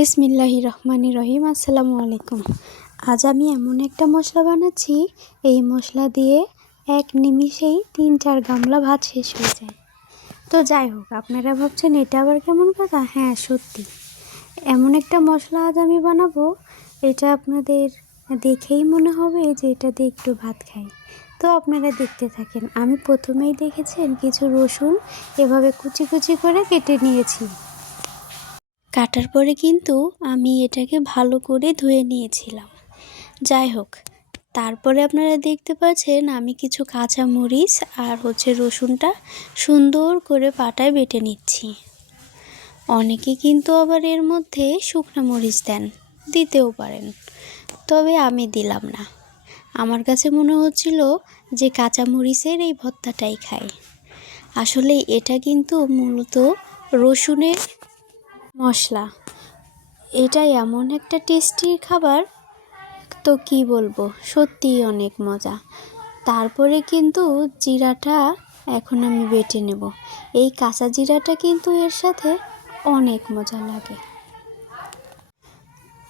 বিসমিল্লাহি রহমানি রহিম, আসসালামু আলাইকুম। আজ আমি এমন একটা মশলা বানাচ্ছি, এই মশলা দিয়ে এক নিমিষেই তিন চার গামলা ভাত শেষ হয়ে যায়। তো যাই হোক, আপনারা ভাবছেন এটা আবার কেমন কথা? হ্যাঁ সত্যি। এমন একটা মশলা আজ আমি বানাবো, এটা আপনাদের দেখেই মনে হবে যে এটা দিয়ে একটু ভাত খাই। তো আপনারা দেখতে থাকেন, আমি প্রথমেই দেখেছেন কিছু রসুন এভাবে কুচি কুচি করে কেটে নিয়েছি। কাটার পরে কিন্তু আমি এটাকে ভালো করে ধুয়ে নিয়েছিলাম। যাই হোক, তারপরে আপনারা দেখতে পাচ্ছেন আমি কিছু কাঁচা মরিচ আর হচ্ছে রসুনটা সুন্দর করে পাটায় বেটে নিচ্ছি। অনেকে কিন্তু আবার এর মধ্যে শুকনো মরিচ দেন, দিতেও পারেন। তবে আমি দিলাম না। আমার কাছে মনে হচ্ছিল যে কাঁচা মরিচের এই ভত্তাটাই খাই। আসলে এটা কিন্তু মূলত রসুনের মশলা। এটা এমন একটা টেস্টি খাবার, তো কি বলব, সত্যিই অনেক মজা। তারপরে কিন্তু জিরাটা এখন আমি বেটে নেব। এই কাঁচা জিরাটা কিন্তু এর সাথে অনেক মজা লাগে।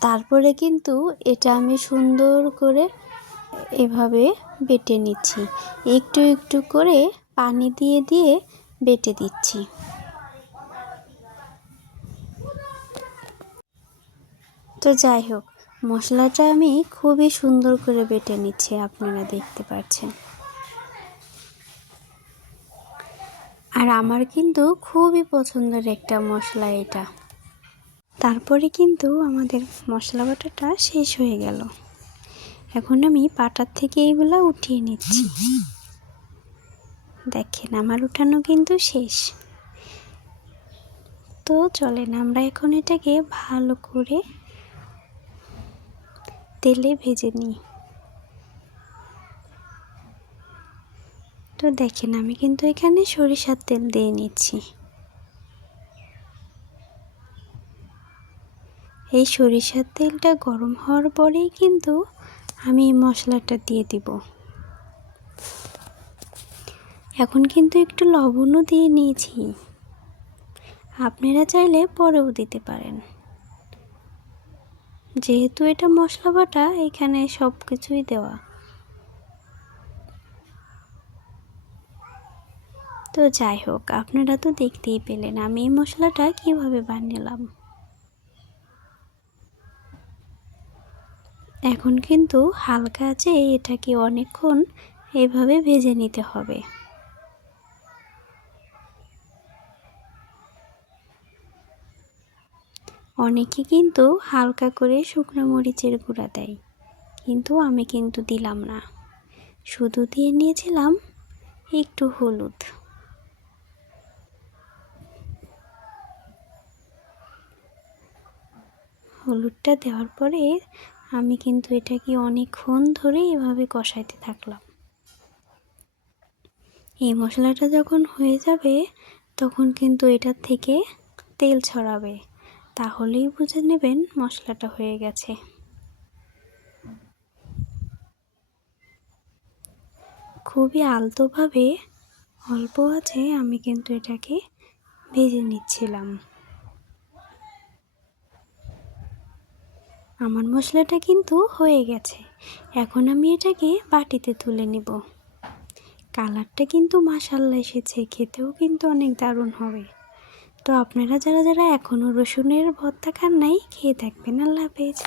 তারপরে কিন্তু এটা আমি সুন্দর করে এভাবে বেটে নিচ্ছি। একটু একটু করে পানি দিয়ে দিয়ে বেটে দিচ্ছি। তো যাই হোক, মশলাটা আমি খুবই সুন্দর করে বেটে নিচ্ছি, আপনারা দেখতে পাচ্ছেন। আর আমার কিন্তু খুবই পছন্দের একটা মশলা এটা। তারপরে কিন্তু আমাদের মশলা বাটাটা শেষ হয়ে গেল। এখন আমি পাটার থেকে এইগুলো উঠিয়ে নিচ্ছি। দেখেন, আমার উঠানো কিন্তু শেষ। তো চলেন, আমরা এখন এটাকে ভালো করে তেলে ভেজে নিই। তো দেখেন, আমি কিন্তু এখানে সরিষার তেল দিয়ে নিচ্ছি। এই সরিষার তেলটা গরম হওয়ার পরেই কিন্তু আমি মশলাটা দিয়ে দিব। এখন কিন্তু একটু লবণও দিয়ে নিয়েছি। আপনারা চাইলে পরেও দিতে পারেন। যেহেতু এটা মশলা বাটা, এখানে সব কিছুই দেওয়া। তো যাই হোক, আপনারা তো দেখতেই পেলেন আমি এই মশলাটা কীভাবে বানালাম। এখন কিন্তু হালকা আছে এটাকে অনেকক্ষণ এভাবে ভেজে নিতে হবে। অনেকে কিন্তু হালকা করে শুকনো মরিচের গুঁড়া দেয়। কিন্তু আমি কিন্তু দিলাম না। শুধু দিয়ে নিয়েছিলাম একটু হলুদ। হলুদটা দেওয়ার পরে আমি কিন্তু এটাকে অনেকক্ষণ ধরে এভাবে কষাইতে থাকলাম। এই মশলাটা যখন হয়ে যাবে, তখন কিন্তু এটার থেকে তেল ছড়াবে। তাহলেই বুঝে নেবেন মশলাটা হয়ে গেছে। খুবই আলতোভাবে, অল্প আছে, আমি কিন্তু এটাকে ভেজে নিচ্ছিলাম। আমার মশলাটা কিন্তু হয়ে গেছে। এখন আমি এটাকে বাটিতে তুলে নিব। কালারটা কিন্তু মাসাল্লা এসেছে, খেতেও কিন্তু অনেক দারুণ হবে। তো আপনারা যারা যারা এখনও রসুনের ভর্তা খান নাই খেয়ে থাকবেন। আল্লাহ হাফেজ।